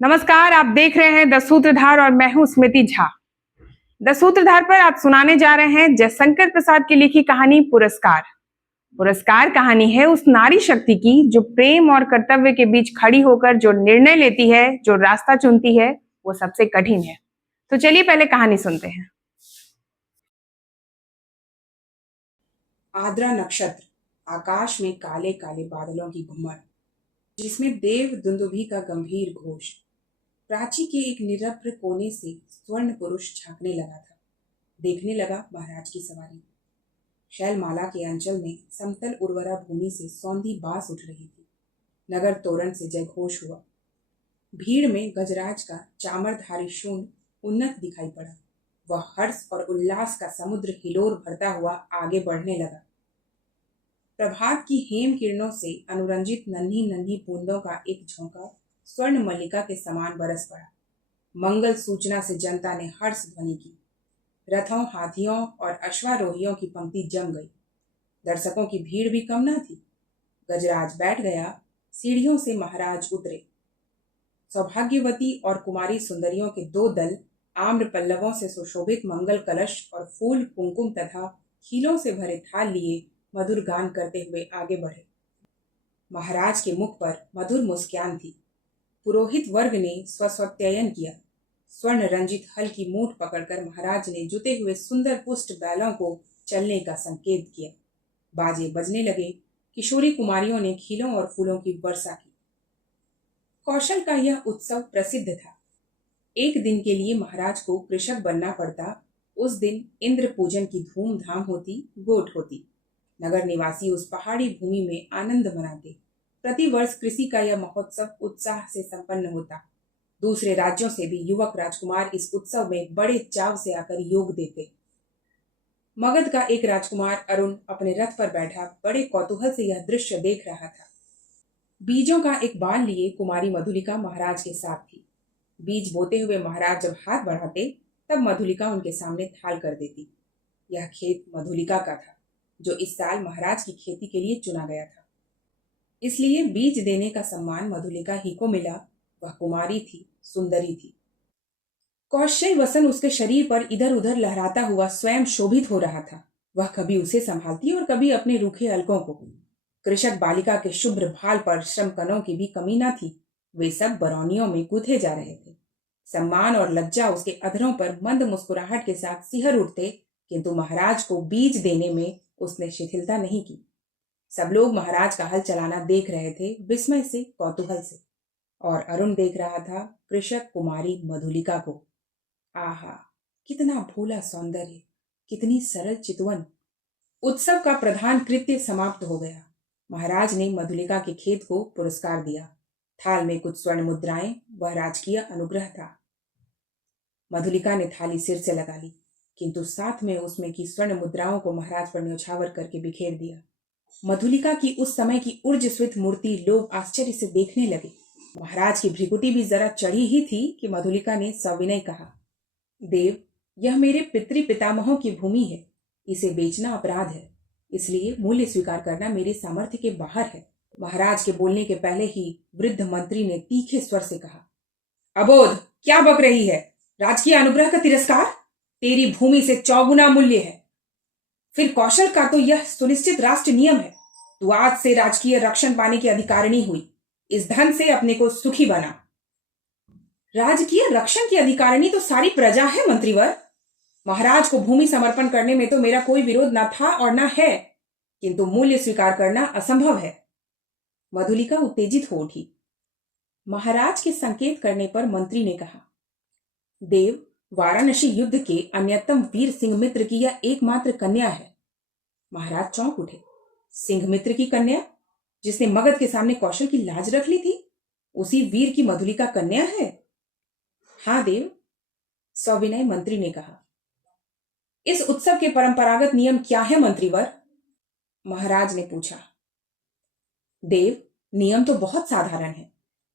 नमस्कार, आप देख रहे हैं द सूत्रधार और मैं हूं स्मृति झा। द सूत्रधार पर आज सुनाने जा रहे हैं जयशंकर प्रसाद की लिखी कहानी पुरस्कार। पुरस्कार कहानी है उस नारी शक्ति की जो प्रेम और कर्तव्य के बीच खड़ी होकर जो निर्णय लेती है, जो रास्ता चुनती है, वो सबसे कठिन है। तो चलिए पहले कहानी सुनते हैं। आद्रा नक्षत्र, आकाश में काले काले बादलों की घुमर, जिसमें देव दुंदुभी का गंभीर घोष। प्राची के एक निरभ्र कोने से स्वर्ण पुरुष झांकने लगा था। देखने लगा महाराज की सवारी। शैलमाला के अंचल में समतल उर्वरा भूमि से सौंधी बास उठ रही थी। नगर तोरण से जयघोष हुआ। भीड़ में गजराज का चामरधारी शून्य उन्नत दिखाई पड़ा। वह हर्ष और उल्लास का समुद्र हिलोर भरता हुआ आगे बढ़ने लगा। प्रभात की हेम किरणों से अनुरंजित नन्ही नन्ही बूंदों का एक झोंका स्वर्ण मल्लिका के समान बरस पड़ा। मंगल सूचना से जनता ने हर्ष ध्वनि की। रथों, हाथियों और अश्वारोहियों की पंक्ति जम गई। दर्शकों की भीड़ भी कम न थी। गजराज बैठ गया। सीढ़ियों से महाराज उतरे। सौभाग्यवती और कुमारी सुंदरियों के दो दल आम्र पल्लवों से सुशोभित मंगल कलश और फूल कुंकुम तथा खीलों से भरे थाल लिए मधुर गान करते हुए आगे बढ़े। महाराज के मुख पर मधुर मुस्कान थी। पुरोहित वर्ग ने स्वस्वत्ययन किया। स्वर्ण रंजित हल की मूठ पकड़कर महाराज ने जुते हुए सुंदर पुष्ट बैलों को चलने का संकेत किया। बाजे बजने लगे। किशोरी कुमारियों ने खीलों और फूलों की वर्षा की। कौशल का यह उत्सव प्रसिद्ध था। एक दिन के लिए महाराज को कृषक बनना पड़ता। उस दिन इंद्र पूजन की धूमधाम होती, गोठ होती। नगर निवासी उस पहाड़ी भूमि में आनंद मनाते। प्रतिवर्ष कृषि का यह महोत्सव उत्साह से संपन्न होता। दूसरे राज्यों से भी युवक राजकुमार इस उत्सव में बड़े चाव से आकर योग देते। मगध का एक राजकुमार अरुण अपने रथ पर बैठा बड़े कौतूहल से यह दृश्य देख रहा था। बीजों का एक बाल लिए कुमारी मधुलिका महाराज के साथ थी। बीज बोते हुए महाराज जब हाथ बढ़ाते तब मधुलिका उनके सामने थाल कर देती। यह खेत मधुलिका का था, जो इस साल महाराज की खेती के लिए चुना गया था। इसलिए बीज देने का सम्मान मधुलिका ही को मिला। वह कुमारी थी, सुंदरी थी। कौशल वसन उसके शरीर पर इधर उधर लहराता हुआ स्वयं शोभित हो रहा था। वह कभी उसे संभालती और कभी अपने रूखे अलकों को। कृषक बालिका के शुभ्र भाल पर श्रम कणों की भी कमी न थी। वे सब बरौनियों में गूंथे जा रहे थे। सम्मान और लज्जा उसके अधरों पर मंद मुस्कुराहट के साथ सिहर उठते, किंतु महाराज को बीज देने में उसने शिथिलता नहीं की। सब लोग महाराज का हल चलाना देख रहे थे, विस्मय से, कौतूहल से। और अरुण देख रहा था कृषक कुमारी मधुलिका को। आहा, कितना भोला सौंदर्य, कितनी सरल चितवन। उत्सव का प्रधान कृत्य समाप्त हो गया। महाराज ने मधुलिका के खेत को पुरस्कार दिया। थाल में कुछ स्वर्ण मुद्राएं, वह राजकीय अनुग्रह था। मधुलिका ने थाली सिर से लगा ली, किंतु साथ में उसमें की स्वर्ण मुद्राओं को महाराज पर न्यौछावर करके बिखेर दिया। मधुलिका की उस समय की ऊर्जस्वित मूर्ति लोग आश्चर्य से देखने लगे। महाराज की भ्रिकुटी भी जरा चढ़ी ही थी कि मधुलिका ने सविनय कहा, देव, यह मेरे पितृ पितामहों की भूमि है। इसे बेचना अपराध है, इसलिए मूल्य स्वीकार करना मेरे सामर्थ्य के बाहर है। महाराज के बोलने के पहले ही वृद्ध मंत्री ने तीखे स्वर से कहा, अबोध, क्या बक रही है? राजकीय अनुग्रह का तिरस्कार? तेरी भूमि से चौगुना मूल्य है। फिर कौशल का तो यह सुनिश्चित राष्ट्र नियम है। तू आज से राजकीय रक्षण पाने की अधिकारिणी हुई। इस धन से अपने को सुखी बना। राजकीय रक्षण की अधिकारिणी तो सारी प्रजा है मंत्रीवर। महाराज को भूमि समर्पण करने में तो मेरा कोई विरोध न था और न है, किंतु मूल्य स्वीकार करना असंभव है। मधुलिका उत्तेजित हो उठी। महाराज के संकेत करने पर मंत्री ने कहा, देव, वाराणसी युद्ध के अन्यतम वीर सिंहमित्र की यह एकमात्र कन्या है। महाराज चौंक उठे। सिंहमित्र की कन्या, जिसने मगध के सामने कौशल की लाज रख ली थी, उसी वीर की मधुलिका कन्या है? हाँ देव, सविनय मंत्री ने कहा। इस उत्सव के परंपरागत नियम क्या है मंत्रीवर? महाराज ने पूछा। देव, नियम तो बहुत साधारण है।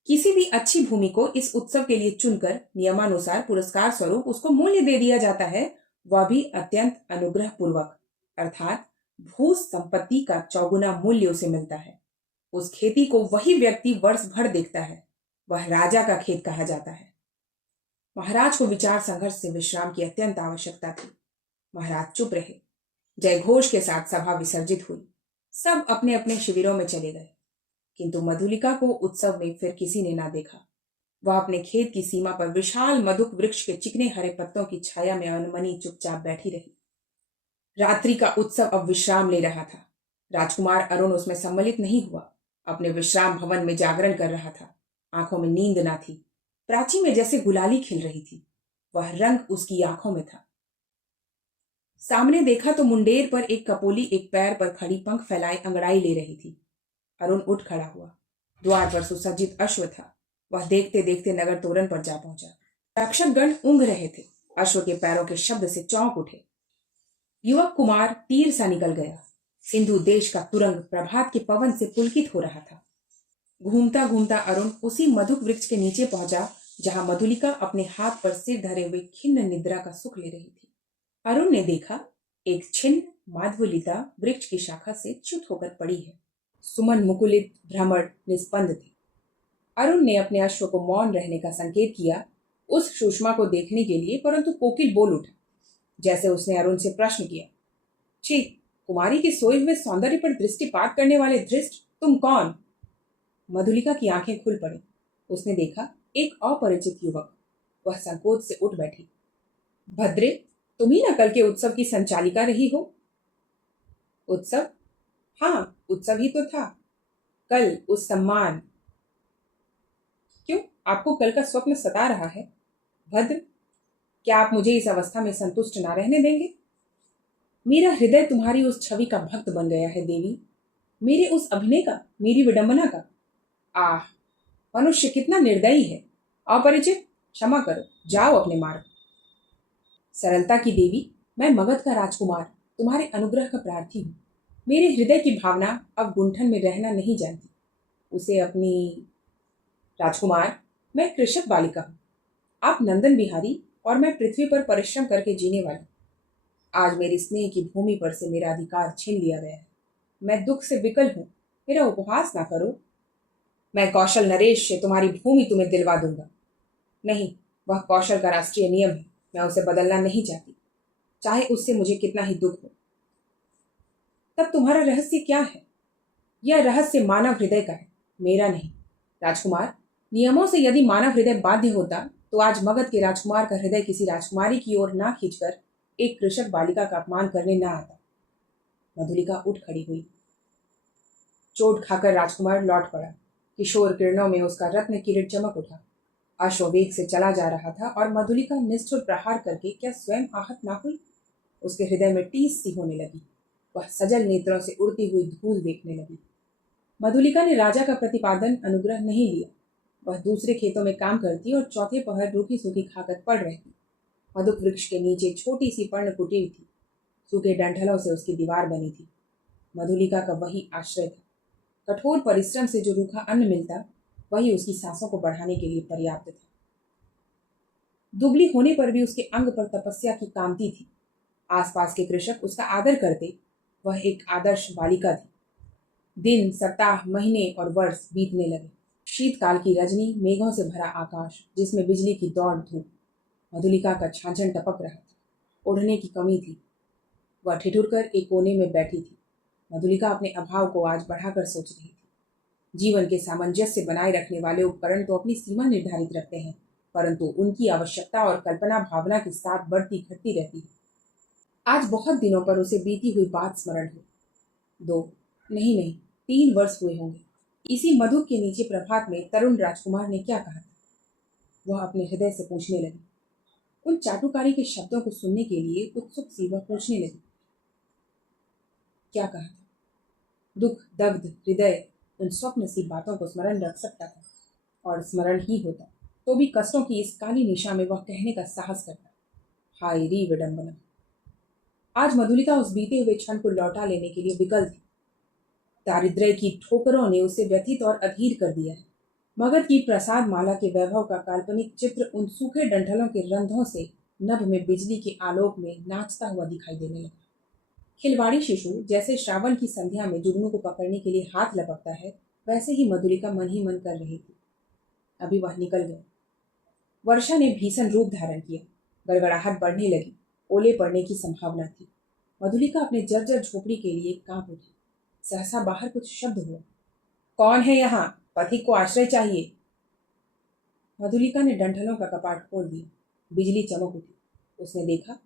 किसी भी अच्छी भूमि को इस उत्सव के लिए चुनकर नियमानुसार पुरस्कार स्वरूप उसको मूल्य दे दिया जाता है, वह भी अत्यंत अनुग्रह पूर्वक, अर्थात भू संपत्ति का चौगुना मूल्य उसे मिलता है। उस खेती को वही व्यक्ति वर्ष भर देखता है। वह राजा का खेत कहा जाता है। महाराज को विचार संघर्ष से विश्राम की अत्यंत आवश्यकता थी। महाराज चुप रहे। जयघोष के साथ सभा विसर्जित हुई। सब अपने अपने शिविरों में चले गए, किंतु मधुलिका को उत्सव में फिर किसी ने ना देखा। वह अपने खेत की सीमा पर विशाल मधुक वृक्ष के चिकने हरे पत्तों की छाया में अनमनी चुपचाप बैठी रही। रात्रि का उत्सव अब विश्राम ले रहा था। राजकुमार अरुण उसमें सम्मिलित नहीं हुआ। अपने विश्राम भवन में जागरण कर रहा था। आंखों में नींद ना थी। प्राची में जैसे गुलाली खिल रही थी, वह रंग उसकी आंखों में था। सामने देखा तो मुंडेर पर एक कपोली एक पैर पर खड़ी पंख फैलाए अंगड़ाई ले रही थी। अरुण उठ खड़ा हुआ। द्वार पर सुसज्जित अश्व था। वह देखते देखते नगर तोरण पर जा पहुंचा। रक्षकगण ऊँघ रहे थे। अश्व के पैरों के शब्द से चौंक उठे। युवक कुमार तीर सा निकल गया। सिंधु देश का तुरंग प्रभात के पवन से पुलकित हो रहा था। घूमता घूमता अरुण उसी मधुक वृक्ष के नीचे पहुंचा जहां मधुलिका अपने हाथ पर सिर धरे हुए खिन्न निद्रा का सुख ले रही थी। अरुण ने देखा एक छिन्न माधवलिता वृक्ष की शाखा से च्युत होकर पड़ी है। सुमन मुकुलित भ्रमर निस्पंद थे। अरुण ने अपने अश्व को मौन रहने का संकेत किया उस सुषमा को देखने के लिए, परंतु कोकिल बोल उठा। जैसे उसने अरुण से प्रश्न किया, छी, कुमारी के सोए हुए सौंदर्य पर दृष्टिपात करने वाले धृष्ट, तुम कौन? मधुलिका की आंखें खुल पड़ी। उसने देखा एक अपरिचित युवक। वह संकोच से उठ बैठी। भद्रे, तुम ही न कल के उत्सव की संचालिका रही हो? उत्सव? हाँ, उत्सव ही तो था। कल उस सम्मान। क्यों, आपको कल का स्वप्न सता रहा है? भद्र, क्या आप मुझे इस अवस्था में संतुष्ट ना रहने देंगे? मेरा हृदय तुम्हारी उस छवि का भक्त बन गया है देवी। मेरे उस अभिनय का, मेरी विडंबना का। आह, मनुष्य कितना निर्दयी है। अपरिचित, क्षमा करो, जाओ अपने मार्ग। सरलता की देवी, मैं मगध का राजकुमार तुम्हारे अनुग्रह का प्रार्थी हूँ। मेरे हृदय की भावना अब गुंठन में रहना नहीं जानती। उसे अपनी राजकुमार, मैं कृषक बालिका हूँ। आप नंदन बिहारी और मैं पृथ्वी पर परिश्रम करके जीने वाली। आज मेरी स्नेह की भूमि पर से मेरा अधिकार छीन लिया गया है। मैं दुख से विकल हूँ। मेरा उपहास ना करो। मैं कौशल नरेश से तुम्हारी भूमि तुम्हें दिलवा दूंगा। नहीं, वह कौशल का राष्ट्रीय नियम है। मैं उसे बदलना नहीं चाहती, चाहे उससे मुझे कितना ही दुख हो। तब तुम्हारा रहस्य क्या है? यह रहस्य मानव हृदय का है, मेरा नहीं। राजकुमार, नियमों से यदि मानव हृदय बाध्य होता तो आज मगध के राजकुमार का हृदय किसी राजकुमारी की ओर ना खींचकर एक कृषक बालिका का अपमान करने ना आता। मधुलिका उठ खड़ी हुई। चोट खाकर राजकुमार लौट पड़ा। किशोर किरणों में उसका रत्न किरीट चमक उठा। अश्ववेग से चला जा रहा था और मधुलिका निष्ठुर प्रहार करके क्या स्वयं आहत ना हुई? उसके हृदय में टीस सी होने लगी। वह सजल नेत्रों से उड़ती हुई धूल देखने लगी। मधुलिका ने राजा का प्रतिपादन अनुग्रह नहीं लिया। वह दूसरे खेतों में काम करती और चौथे पहर रूखी सूखी खाकर पड़ रहती। मधुक वृक्ष के नीचे छोटी सी पर्ण कुटीर थी। सूखे डंठलों से उसकी दीवार बनी थी। मधुलिका का वही आश्रय था। कठोर परिश्रम से जो रूखा अन्न मिलता, वही उसकी सांसों को बढ़ाने के लिए पर्याप्त था। दुबली होने पर भी उसके अंग पर तपस्या की कांति थी। आसपास के कृषक उसका आदर करते। वह एक आदर्श बालिका थी। दिन, सप्ताह, महीने और वर्ष बीतने लगे। शीतकाल की रजनी, मेघों से भरा आकाश जिसमें बिजली की दौड़ धूप। मधुलिका का छाछन टपक रहा था। ओढ़ने की कमी थी। वह ठिठुरकर एक कोने में बैठी थी। मधुलिका अपने अभाव को आज बढ़ाकर सोच रही थी। जीवन के सामंजस्य बनाए रखने वाले उपकरण तो अपनी सीमा निर्धारित रखते हैं, परंतु उनकी आवश्यकता और कल्पना भावना के साथ बढ़ती घटती रहती है। आज बहुत दिनों पर उसे बीती हुई बात स्मरण हुई। 2 नहीं 3 वर्ष हुए होंगे। इसी मधु के नीचे प्रभात में तरुण राजकुमार ने क्या कहा था? वह अपने हृदय से पूछने लगी। उन चाटुकारी के शब्दों को सुनने के लिए उत्सुक सी वह पूछने लगी, क्या कहा था? दुख दग्ध हृदय उन स्वप्न सी बातों को स्मरण रख सकता था, और स्मरण ही होता तो भी कष्टों की इस काली निशा में वह कहने का साहस करता। हाय री विडंबना। आज मधुलिका उस बीते हुए क्षण को लौटा लेने के लिए विकल थी। दारिद्र्य की ठोकरों ने उसे व्यथित और अधीर कर दिया है। मगध की प्रसाद माला के वैभव का काल्पनिक चित्र उन सूखे डंठलों के रंध्रों से नभ में बिजली के आलोक में नाचता हुआ दिखाई देने लगा। खिलवाड़ी शिशु जैसे श्रावण की संध्या में जुगनू को पकड़ने के लिए हाथ लपकता है, वैसे ही मधुलिका मन ही मन कर रही थी। अभी वह निकल गए। वर्षा ने भीषण रूप धारण किया। गड़गड़ाहट बढ़ने लगी। ओले पड़ने की संभावना थी। मधुलिका अपने जर्जर झोपड़ी के लिए कांप उठी। सहसा बाहर कुछ शब्द हुआ। कौन है यहाँ? पथिक को आश्रय चाहिए। मधुलिका ने डंठलों का कपाट खोल दिया। बिजली चमक उठी। उसने देखा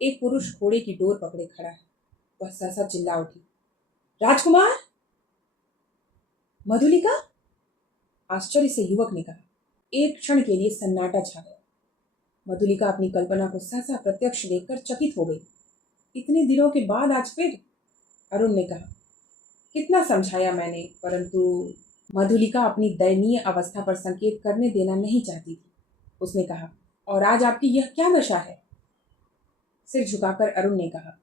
एक पुरुष घोड़े की डोर पकड़े खड़ा है। वह सहसा चिल्ला उठी, राजकुमार! मधुलिका! आश्चर्य से युवक ने कहा। एक क्षण के लिए सन्नाटा छा गया। मधुलिका अपनी कल्पना को सहसा प्रत्यक्ष देखकर चकित हो गई। इतने दिनों के बाद आज फिर? अरुण ने कहा। कितना समझाया मैंने, परंतु मधुलिका अपनी दयनीय अवस्था पर संकेत करने देना नहीं चाहती थी। उसने कहा, और आज आपकी यह क्या दशा है? सिर झुकाकर अरुण ने कहा,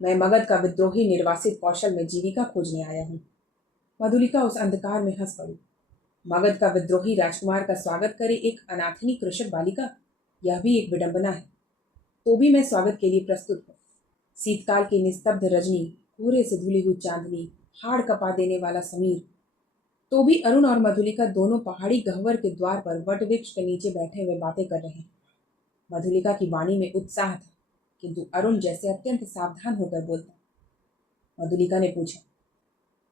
मैं मगध का विद्रोही निर्वासित कौशल में जीविका खोजने आया हूँ। मधुलिका उस अंधकार में हंस पड़ी। मगध का विद्रोही राजकुमार का स्वागत करे एक अनाथनी कृषक बालिका, यह भी एक विडंबना है। तो भी मैं स्वागत के लिए प्रस्तुत हूँ। शीतकाल की निस्तब्ध रजनी, कोहरे से धुली हुई चांदनी, हाड़ कपा देने वाला समीर। तो भी अरुण और मधुलिका दोनों पहाड़ी गह्वर के द्वार पर वट वृक्ष के नीचे बैठे हुए बातें कर रहे हैं। मधुलिका की वाणी में उत्साह था, किंतु अरुण जैसे अत्यंत सावधान होकर बोलता। मधुलिका ने पूछा,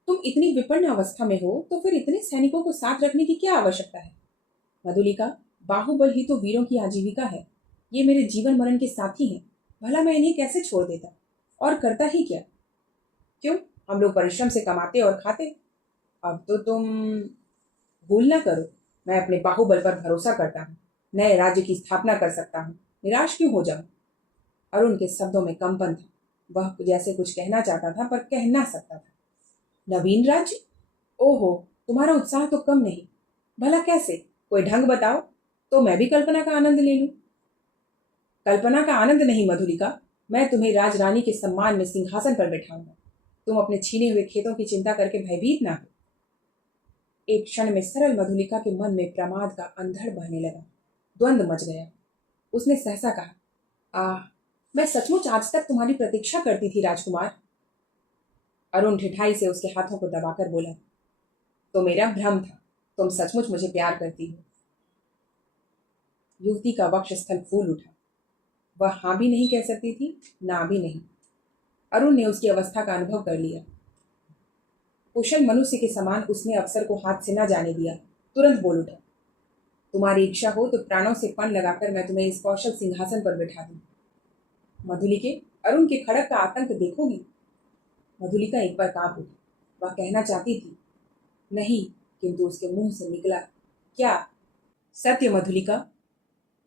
तुम इतनी विपन्न अवस्था में हो तो फिर इतने सैनिकों को साथ रखने की क्या आवश्यकता है? मधुलिका, बाहुबल ही तो वीरों की आजीविका है। ये मेरे जीवन मरण के साथी हैं। भला मैं इन्हें कैसे छोड़ देता? और करता ही क्या? क्यों, हम लोग परिश्रम से कमाते और खाते। अब तो तुम भूल ना करो, मैं अपने बाहुबल पर भरोसा करता हूँ। नए राज्य की स्थापना कर सकता हूँ। निराश क्यों हो जाऊं? अरुण के शब्दों में कंपन था। वह जैसे कुछ कहना चाहता था पर कह ना सकता था। नवीन राज्य? ओहो, तुम्हारा उत्साह तो कम नहीं। भला कैसे? कोई ढंग बताओ तो मैं भी कल्पना का आनंद ले लूं। कल्पना का आनंद नहीं मधुलिका, मैं तुम्हें राजरानी के सम्मान में सिंहासन पर बैठाऊंगा। तुम अपने छीने हुए खेतों की चिंता करके भयभीत ना हो। एक क्षण में सरल मधुलिका के मन में प्रमाद का अंधड़ बहने लगा। द्वंद्व मच गया। उसने सहसा कहा, मैं सचमुच आज तक तुम्हारी प्रतीक्षा करती थी राजकुमार। अरुण ठिठाई से उसके हाथों को दबाकर बोला, तो मेरा भ्रम था। तुम सचमुच मुझे प्यार करती हो। युवती का वक्षस्थल फूल उठा। वह हाँ भी नहीं कह सकती थी, ना भी नहीं। अरुण ने उसकी अवस्था का अनुभव कर लिया। कुशल मनुष्य के समान उसने अवसर को हाथ से न जाने दिया। तुरंत बोल उठा, तुम्हारी इच्छा हो तो प्राणों से पन लगाकर मैं तुम्हें इस कौशल सिंहासन पर बैठा दूं। मधुलिके, अरुण के खड़क का आतंक देखोगी? मधुलिका एक बार कांप उठी। वह कहना चाहती थी नहीं, किंतु उसके मुंह से निकला, क्या? सत्य मधुलिका,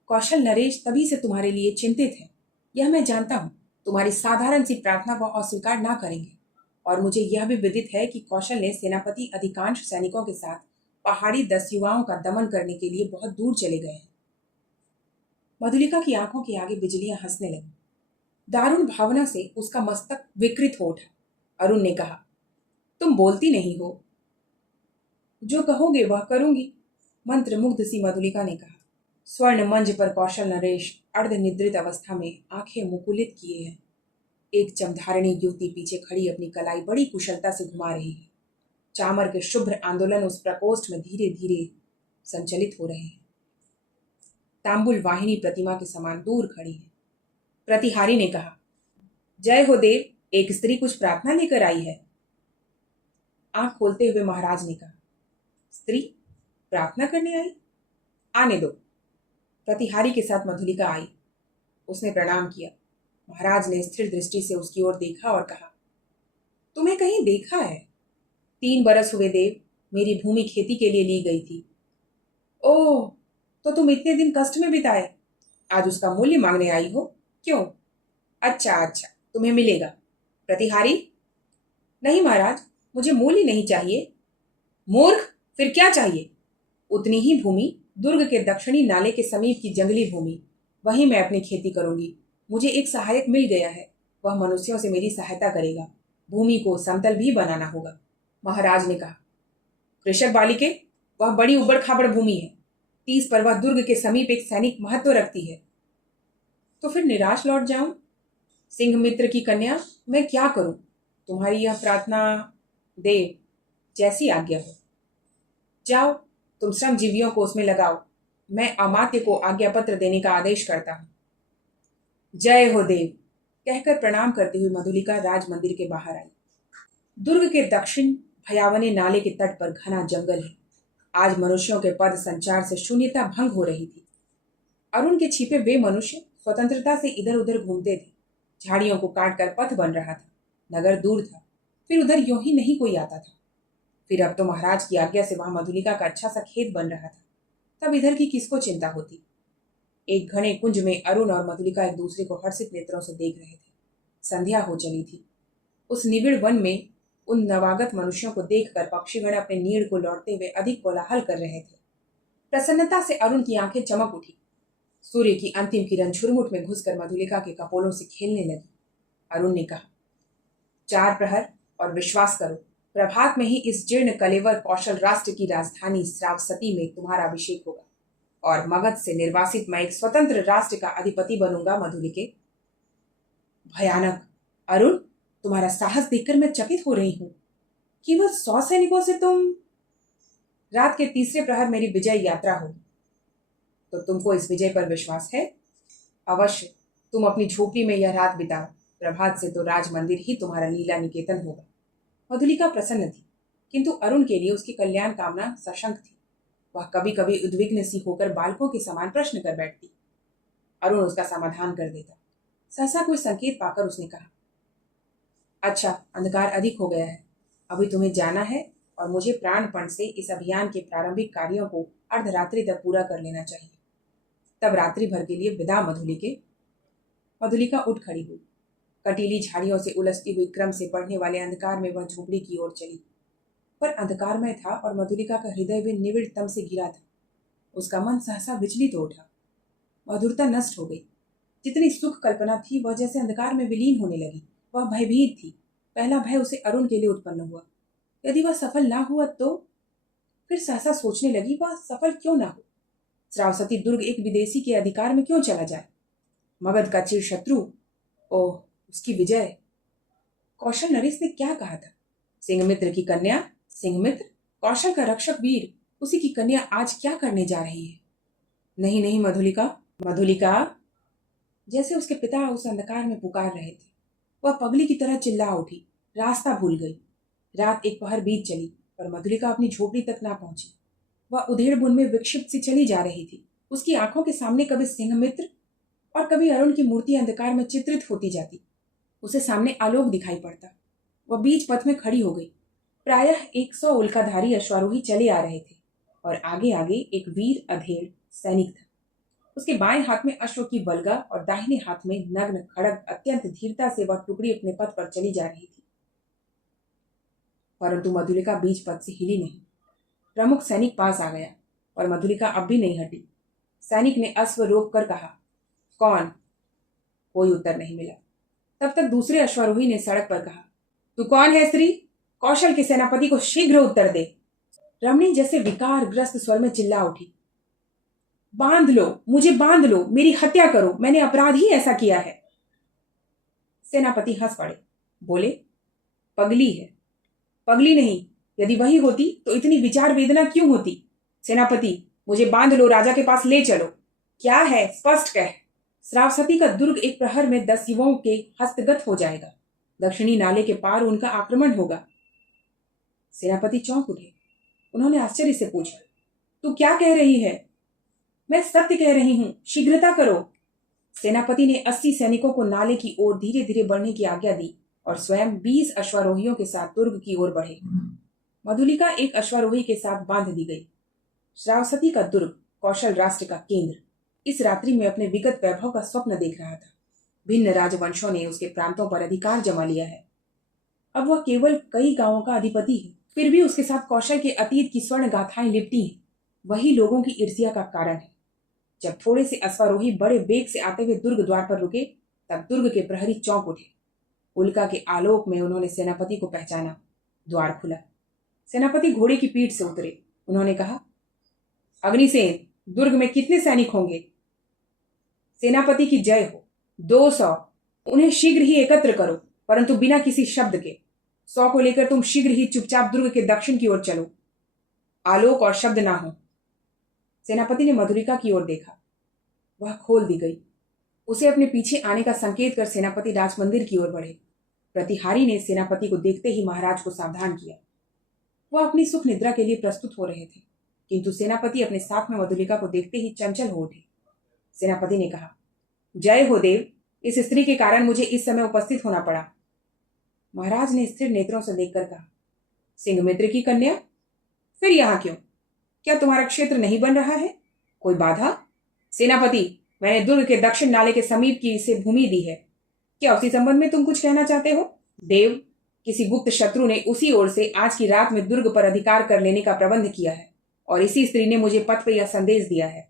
कौशल नरेश तभी से तुम्हारे लिए चिंतित है। यह मैं जानता हूँ। तुम्हारी साधारण सी प्रार्थना वह अस्वीकार ना करेंगे। और मुझे यह भी विदित है कि कौशल ने सेनापति अधिकांश सैनिकों के साथ पहाड़ी 10 युवाओं का दमन करने के लिए बहुत दूर चले गए हैं। मधुलिका की आंखों के आगे बिजलियां हंसने लगी। दारुण भावना से उसका मस्तक विकृत हो उठा। अरुण ने कहा, तुम बोलती नहीं हो। जो कहोगे वह करूंगी, मंत्रमुग्ध सी मधुलिका ने कहा। स्वर्ण मंच पर कौशल नरेश अर्धनिद्रित अवस्था में आंखें मुकुलित किए हैं। एक चमधारिणी युवती पीछे खड़ी अपनी कलाई बड़ी कुशलता से घुमा रही है। चामर के शुभ्र आंदोलन उस प्रकोष्ठ में धीरे धीरे संचलित हो रहे हैं। तांबुल वाहिनी प्रतिमा के समान दूर खड़ी है। प्रतिहारी ने कहा, जय हो देव, एक स्त्री कुछ प्रार्थना लेकर आई है। आंख खोलते हुए महाराज ने कहा, स्त्री प्रार्थना करने आई? आने दो। प्रतिहारी के साथ मधुलिका आई। उसने प्रणाम किया। महाराज ने स्थिर दृष्टि से उसकी ओर देखा और कहा, तुम्हें कहीं देखा है? 3 बरस हुए देव, मेरी भूमि खेती के लिए ली गई थी। ओह, तो तुम इतने दिन कष्ट में बिताए, आज उसका मूल्य मांगने आई हो? क्यों? अच्छा अच्छा, तुम्हें मिलेगा। प्रतिहारी, नहीं महाराज, मुझे मूल्य नहीं चाहिए। मूर्ख, फिर क्या चाहिए? उतनी ही भूमि, दुर्ग के दक्षिणी नाले के समीप की जंगली भूमि, वहीं मैं अपनी खेती करूंगी। मुझे एक सहायक मिल गया है, वह मनुष्यों से मेरी सहायता करेगा। भूमि को समतल भी बनाना होगा। महाराज ने कहा, कृषक बालिके, वह बड़ी उबड़ खाबड़ भूमि है। 30 परवा दुर्ग के समीप एक सैनिक महत्व रखती है। तो फिर निराश लौट जाऊं? सिंह मित्र की कन्या, मैं क्या करूं? तुम्हारी यह प्रार्थना देव, जैसी आज्ञा हो। जाओ, तुम श्रमजीवियों को उसमें लगाओ। मैं अमात्य को आज्ञापत्र देने का आदेश करता हूँ। जय हो देव, कहकर प्रणाम करती हुई मधुलिका राज मंदिर के बाहर आई। दुर्ग के दक्षिण भयावने नाले के तट पर घना जंगल है। आज मनुष्यों के पद संचार से शून्यता भंग हो रही थी। अरुण के छिपे वे मनुष्य स्वतंत्रता से इधर उधर घूमते थे। झाड़ियों को काटकर पथ बन रहा था। नगर दूर था, फिर उधर यूं ही नहीं कोई आता था। फिर अब तो महाराज की आज्ञा से वहां मधुलिका का अच्छा सा खेत बन रहा था। तब इधर की किसको चिंता होती। एक घने कुंज में अरुण और मधुलिका एक दूसरे को हर्षित नेत्रों से देख रहे थे। संध्या हो चली थी। उस निविड़ वन में उन नवागत मनुष्यों को देखकर पक्षीगण अपने नीड़ को लौटते हुए अधिक कोलाहल कर रहे थे। प्रसन्नता से अरुण की आंखें चमक उठी। सूर्य की अंतिम किरण झुरमुट में घुसकर मधुलिका के कपोलों से खेलने लगी। अरुण ने कहा, 4 प्रहर और विश्वास करो, प्रभात में ही इस जीर्ण कलेवर कौशल राष्ट्र की राजधानी श्रावस्ती में तुम्हारा अभिषेक होगा और मगध से निर्वासित मैं एक स्वतंत्र राष्ट्र का अधिपति बनूंगा। मधुलिके, भयानक अरुण, तुम्हारा साहस देखकर मैं चकित हो रही हूं। केवल 100 सैनिकों से तुम। रात के तीसरे प्रहर मेरी विजय यात्रा होगी। तो तुमको इस विजय पर विश्वास है? अवश्य। तुम अपनी झोपड़ी में यह रात बिताओ। प्रभात से तो राज मंदिर ही तुम्हारा लीला निकेतन होगा। मधुलिका प्रसन्न थी, किंतु अरुण के लिए उसकी कल्याण कामना सशंक थी। वह कभी कभी उद्विग्न सी होकर बालकों के समान प्रश्न कर बैठती। अरुण उसका समाधान कर देता। सहसा कोई संकेत पाकर उसने कहा, अच्छा, अंधकार अधिक हो गया है। अभी तुम्हें जाना है और मुझे प्राणपण से इस अभियान के प्रारंभिक कार्यों को अर्धरात्रि तक पूरा कर लेना चाहिए। तब रात्रि भर के लिए विदा मधुलिके। मधुलिका उठ खड़ी हुई। कटीली झाड़ियों से उलझती हुई क्रम से बढ़ने वाले अंधकार में वह झोपड़ी की ओर चली। पर अंधकारमय था और मधुलिका का हृदय भी निविड़ तम से घिरा था। उसका मन सहसा विचलित हो उठा। मधुरता नष्ट हो गई। जितनी सुख कल्पना थी वह जैसे अंधकार में विलीन होने लगी। वह भयभीत थी। पहला भय उसे अरुण के लिए उत्पन्न हुआ। यदि वह सफल ना हुआ तो? फिर सहसा सोचने लगी, वह सफल क्यों ना हो? श्रावस्ती दुर्ग एक विदेशी के अधिकार में क्यों चला जाए? मगध का चिर शत्रु, ओह, उसकी विजय। कौशल नरेश ने क्या कहा था? सिंहमित्र की कन्या, सिंहमित्र कौशल का रक्षक वीर, उसी की कन्या आज क्या करने जा रही है? नहीं नहीं मधुलिका, मधुलिका, जैसे उसके पिता उस अंधकार में पुकार रहे थे। वह पगली की तरह चिल्ला उठी। रास्ता भूल गई। रात एक पहर बीत चली पर मधुलिका अपनी झोपड़ी तक ना पहुंची। वह उधेड़ बुन में विक्षिप्त सी चली जा रही थी। उसकी आंखों के सामने कभी सिंहमित्र और कभी अरुण की मूर्ति अंधकार में चित्रित होती जाती। उसे सामने आलोक दिखाई पड़ता। वह बीच पथ में खड़ी हो गई। प्रायः 100 उल्काधारी अश्वारोही चले आ रहे थे और आगे आगे एक वीर अधेड़ सैनिक था। उसके बाएं हाथ में अश्व की बलगा और दाहिने हाथ में नग्न खड़ग। अत्यंत धीरता से वह टुकड़ी अपने पथ पर चली जा रही थी। परंतु मधुलिका बीच पथ से हिली नहीं। प्रमुख सैनिक पास आ गया और मधुलिका अब भी नहीं हटी। सैनिक ने अश्व रोक कर कहा, कौन? कोई उत्तर नहीं मिला। तब तक दूसरे अश्वारोही ने सड़क पर कहा, तू कौन है स्त्री? कौशल के सेनापति को शीघ्र उत्तर दे। रमणी जैसे विकार ग्रस्त स्वर में चिल्ला उठी, बांध लो, मुझे बांध लो, मेरी हत्या करो, मैंने अपराध ही ऐसा किया है। सेनापति हंस पड़े, बोले, पगली है। पगली नहीं, यदि वही होती तो इतनी विचार वेदना क्यों होती? सेनापति, मुझे बांध लो, राजा के पास ले चलो। क्या है, स्पष्ट कह। श्रावस्ती का दुर्ग एक प्रहर में 10 युवाओं के हस्तगत हो जाएगा। दक्षिणी नाले के पार उनका आक्रमण होगा। सेनापति चौंक उठे। उन्होंने आश्चर्य से पूछा, तू क्या कह रही है? मैं सत्य कह रही हूं, शीघ्रता करो। सेनापति ने 80 सैनिकों को नाले की ओर धीरे धीरे बढ़ने की आज्ञा दी और स्वयं 20 अश्वारोहियों के साथ दुर्ग की ओर बढ़े। मधुलिका एक अश्वारोही के साथ बांध दी गई। श्रावस्ती का दुर्ग कौशल राष्ट्र का केंद्र इस रात्रि में अपने विगत वैभव का स्वप्न देख रहा था। भिन्न राजवंशों ने उसके प्रांतों पर अधिकार जमा लिया है। अब वह केवल कई गांवों का अधिपति है, फिर भी उसके साथ कौशल के अतीत की स्वर्ण गाथाएं लिपटी हैं। वही लोगों की ईर्ष्या का कारण है। जब थोड़े से अश्वारोही बड़े वेग से आते हुए दुर्ग द्वार पर रुके, तब दुर्ग के प्रहरी चौंक उठे। उल्का के आलोक में उन्होंने सेनापति को पहचाना। द्वार खुला। सेनापति घोड़े की पीठ से उतरे। उन्होंने कहा, अग्निसेन, दुर्ग में कितने सैनिक होंगे? सेनापति की जय हो। 200। उन्हें शीघ्र ही एकत्र करो, परंतु बिना किसी शब्द के। 100 को लेकर तुम शीघ्र ही चुपचाप दुर्ग के दक्षिण की ओर चलो। आलोक और शब्द ना हो, सेनापति ने मधुलिका की ओर देखा। वह खोल दी गई। उसे अपने पीछे आने का संकेत कर सेनापति राजमंदिर की ओर बढ़े। प्रतिहारी ने सेनापति को देखते ही महाराज को सावधान किया। वह अपनी सुख निद्रा के लिए प्रस्तुत हो रहे थे, किंतु सेनापति अपने साथ में मधुलिका को देखते ही चंचल हो उठे। सेनापति ने कहा, जय हो देव, इस स्त्री के कारण मुझे इस समय उपस्थित होना पड़ा। महाराज ने स्थिर नेत्रों से देखकर कहा, सिंहमित्र की कन्या, फिर यहां क्यों? क्या तुम्हारा क्षेत्र नहीं बन रहा है? कोई बाधा? सेनापति, मैंने दुर्ग के दक्षिण नाले के समीप की इसे भूमि दी है। क्या उसी संबंध में तुम कुछ कहना चाहते हो? देव, किसी गुप्त शत्रु ने उसी ओर से आज की रात में दुर्ग पर अधिकार कर लेने का प्रबंध किया है और इसी स्त्री ने मुझे पथ पे यह संदेश दिया है।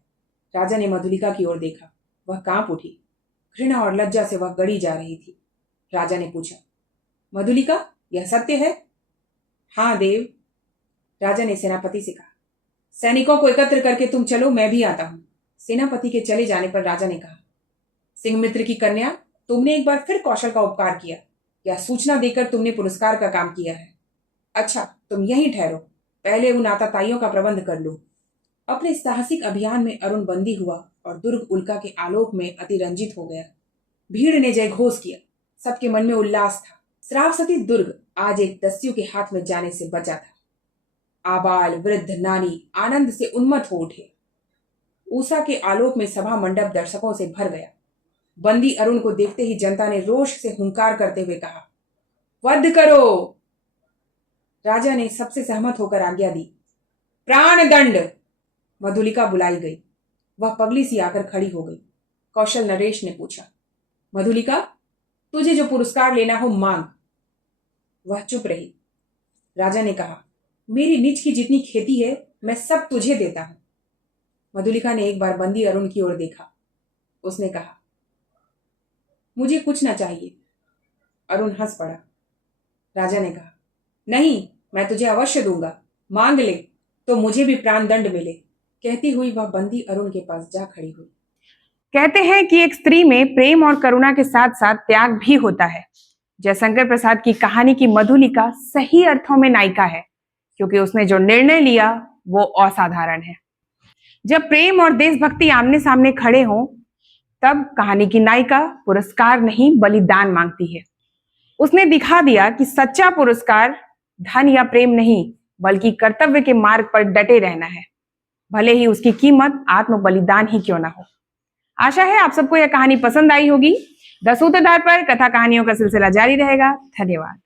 राजा ने मधुलिका की ओर देखा। वह कांप उठी। घृणा और लज्जा से वह गड़ी जा रही थी। राजा ने पूछा, मधुलिका, यह सत्य है? हाँ देव। राजा ने सेनापति से कहा, सैनिकों को एकत्र करके तुम चलो, मैं भी आता हूं। सेनापति के चले जाने पर राजा ने कहा, सिंहमित्र की कन्या, तुमने एक बार फिर कौशल का उपकार किया। यह सूचना देकर तुमने पुरस्कार का काम किया है। अच्छा, तुम यहीं ठहरो, पहले उन आताताइयों का प्रबंध कर लो। अपने साहसिक अभियान में अरुण बंदी हुआ और दुर्ग उल्का के आलोक में अतिरंजित हो गया। भीड़ ने जय घोष किया। सबके मन में उल्लास था। श्रावस्ती दुर्ग आज एक दस्यु के हाथ में जाने से बचा था। आबाल वृद्ध नानी आनंद से उन्मत्त हो उठे। ऊषा के आलोक में सभा मंडप दर्शकों से भर गया। बंदी अरुण को देखते ही जनता ने रोष से हुंकार करते हुए कहा, वध करो। राजा ने सबसे सहमत होकर आज्ञा दी। प्राण दंड। मधुलिका बुलाई गई। वह पगली सी आकर खड़ी हो गई। कौशल नरेश ने पूछा, मधुलिका, तुझे जो पुरस्कार लेना हो मांग। वह चुप रही। राजा ने कहा, मेरी निज की जितनी खेती है मैं सब तुझे देता हूं। मधुलिका ने एक बार बंदी अरुण की ओर देखा। उसने कहा, मुझे कुछ ना चाहिए। अरुण हंस पड़ा। राजा ने कहा, नहीं, मैं तुझे अवश्य दूंगा, मांग ले तो मुझे भी प्राण दंड मिले। कहती हुई वह बंदी अरुण के पास जा खड़ी हुई। कहते हैं कि एक स्त्री में प्रेम और करुणा के साथ साथ त्याग भी होता है। जयशंकर प्रसाद की कहानी की मधुलिका सही अर्थों में नायिका है, क्योंकि उसने जो निर्णय लिया वो असाधारण है। जब प्रेम और देशभक्ति आमने सामने खड़े हों, तब कहानी की नायिका पुरस्कार नहीं बलिदान मांगती है। उसने दिखा दिया कि सच्चा पुरस्कार धन या प्रेम नहीं, बल्कि कर्तव्य के मार्ग पर डटे रहना है, भले ही उसकी कीमत आत्म बलिदान ही क्यों ना हो। आशा है आप सबको यह कहानी पसंद आई होगी। द सूत्रधार पर कथा कहानियों का सिलसिला जारी रहेगा। धन्यवाद।